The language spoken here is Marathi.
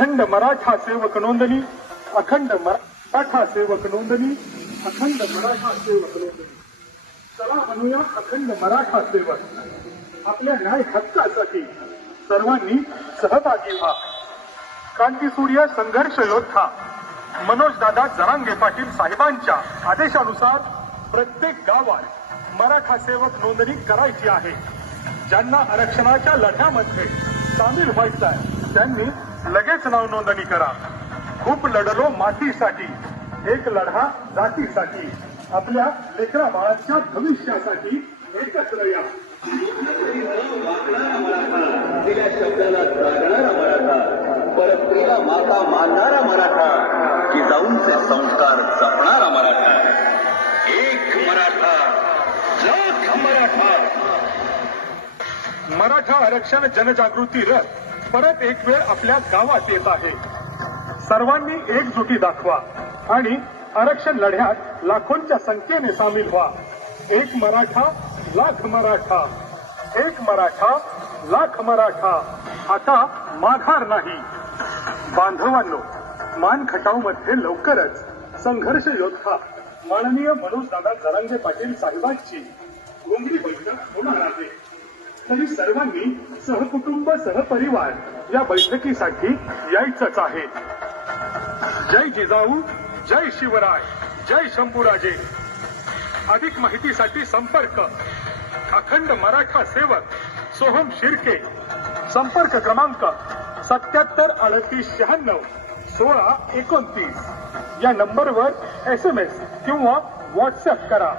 अखंड मराठा सेवक नोंदणी, अखंड मराठा सेवक नोंदणी, अखंड मराठा सेवक नोंदणी. चला म्हणूया अखंड मराठा सेवक. आपल्या न्याय हक्कासाठी सर्वांनी सहभागी व्हा. क्रांतीसूर्य संघर्ष योद्धा मनोजदादा जरांगे पाटील साहेबांच्या आदेशानुसार प्रत्येक गावात मराठा सेवक नोंदणी करायची आहे. ज्यांना आरक्षणाच्या लढ्यामध्ये सामील व्हायचं आहे त्यांनी लगेच नाव नोंदणी करा. खूप लढलो मातीसाठी, एक लढा जातीसाठी, आपल्या लेकरा बाळाच्या भविष्यासाठी एकत्र या. दिल्या शब्दाला जागणारा मराठा, परंपरेला माता मानणारा मराठा, जिजाऊंचे संस्कार जपणारा मराठा. एक मराठा, लाख मराठा. मराठा आरक्षण जनजागृती रथ परत एक वेळ आपल्या गावात येत आहे. सर्वांनी एकजुटी दाखवा आणि आरक्षण लढ्यात लाखोंच्या संख्येने सामील व्हा. एक मराठा, लाख मराठा. एक मराठा, लाख मराठा. आता माघार नाही. बांधवांनो, मान खटाव मध्ये लवकरच संघर्ष योद्धा माननीय मनोजदादा जरांगे पाटील साहेबांची घोंगडी बैठक होणार आहे. तरी सर्वांनी सहकुटुंब सहपरिवार या बैठकीसाठी यायचंच आहे. जय जिजाऊ, जय शिवराय, जय शंभूराजे. अधिक माहितीसाठी संपर्क अखंड मराठा सेवक सोहम शिर्के. संपर्क क्रमांक 773896 1629 या नंबरवर SMS किंवा व्हॉट्सअप करा.